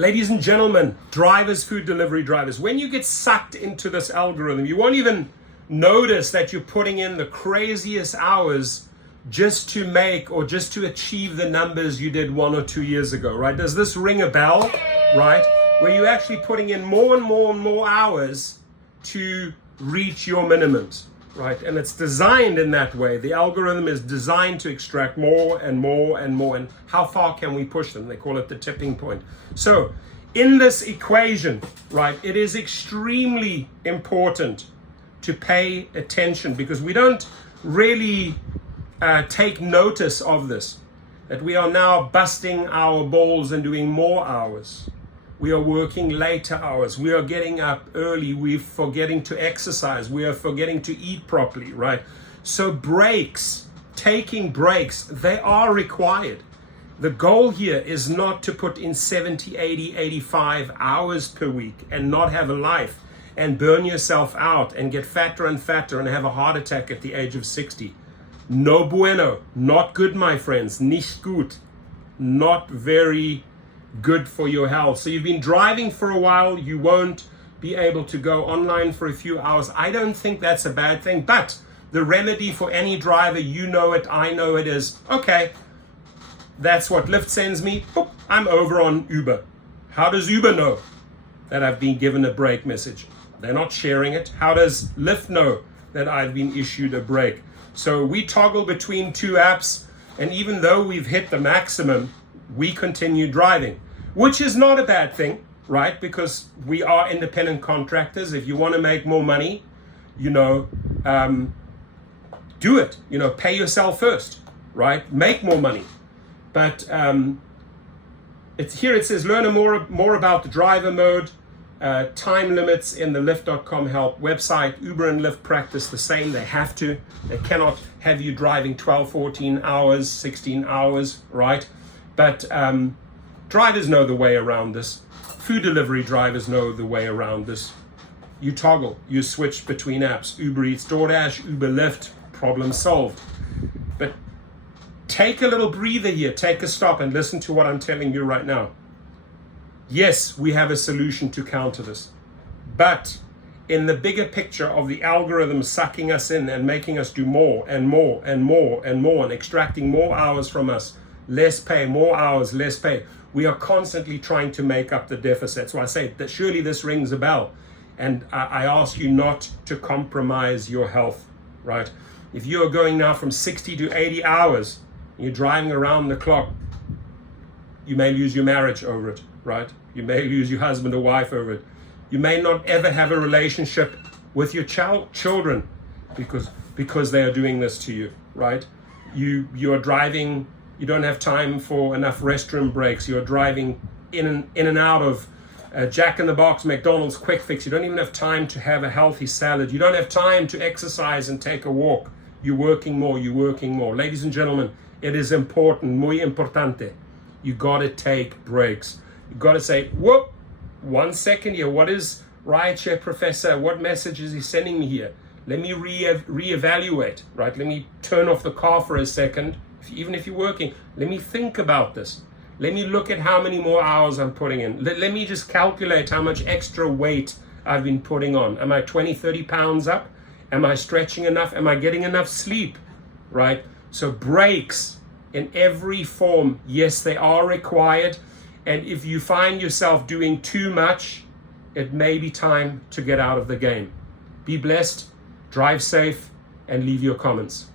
Ladies and gentlemen, drivers, food delivery drivers, when you get sucked into this algorithm, you won't even notice that you're putting in the craziest hours just to make or just to achieve the numbers you did 1 or 2 years ago, right? Does this ring a bell, right? Where you're actually putting in more and more and more hours to reach your minimums, right? And it's designed in that way. The algorithm is designed to extract more and more and more. And how far can we push them? They call it the tipping point. So in this equation, right, it is extremely important to pay attention, because we don't really take notice of this, that we are now busting our balls and doing more hours. We are working later hours. We are getting up early. We're forgetting to exercise. We are forgetting to eat properly, right? So breaks, taking breaks, they are required. The goal here is not to put in 70, 80, 85 hours per week and not have a life and burn yourself out and get fatter and fatter and have a heart attack at the age of 60. No bueno. Not good, my friends. Nicht gut. Not very good for your health. So you've been driving for a while, you won't be able to go online for a few hours. I don't think that's a bad thing, but the remedy for any driver, you know it, I know it, is, okay, that's what Lyft sends me, boop, I'm over on Uber. How does Uber know that I've been given a break message? They're not sharing it. How does Lyft know that I've been issued a break? So we toggle between two apps, and even though we've hit the maximum, we continue driving, which is not a bad thing, right? Because we are independent contractors. If you want to make more money, do it. Pay yourself first, right? Make more money. But it says learn more about the driver mode, time limits in the Lyft.com help website. Uber and Lyft practice the same. They have to. They cannot have you driving 12, 14 hours, 16 hours, right? But drivers know the way around this. Food delivery drivers know the way around this. You toggle, you switch between apps. Uber Eats, DoorDash, Uber Lyft, problem solved. But take a little breather here, take a stop and listen to what I'm telling you right now. Yes, we have a solution to counter this. But in the bigger picture of the algorithm sucking us in and making us do more and more and more and more and extracting more hours from us, less pay, more hours, less pay. We are constantly trying to make up the deficit. So I say that surely this rings a bell. And I ask you not to compromise your health, right? If you are going now from 60 to 80 hours, and you're driving around the clock, you may lose your marriage over it, right? You may lose your husband or wife over it. You may not ever have a relationship with your children because they are doing this to you, right? You are driving. You don't have time for enough restroom breaks. You're driving in and out of Jack in the Box, McDonald's, Quick Fix. You don't even have time to have a healthy salad. You don't have time to exercise and take a walk. You're working more. Ladies and gentlemen, it is important, muy importante. You got to take breaks. You got to say, whoop, 1 second here. What is Rideshare Professor? What message is he sending me here? Let me reevaluate, right? Let me turn off the car for a second. Even if you're working, let me think about this. Let me look at how many more hours I'm putting in. Let me just calculate how much extra weight I've been putting on. Am I 20, 30 pounds up? Am I stretching enough? Am I getting enough sleep? Right? So breaks in every form, yes, they are required. And if you find yourself doing too much, it may be time to get out of the game. Be blessed, drive safe, and leave your comments.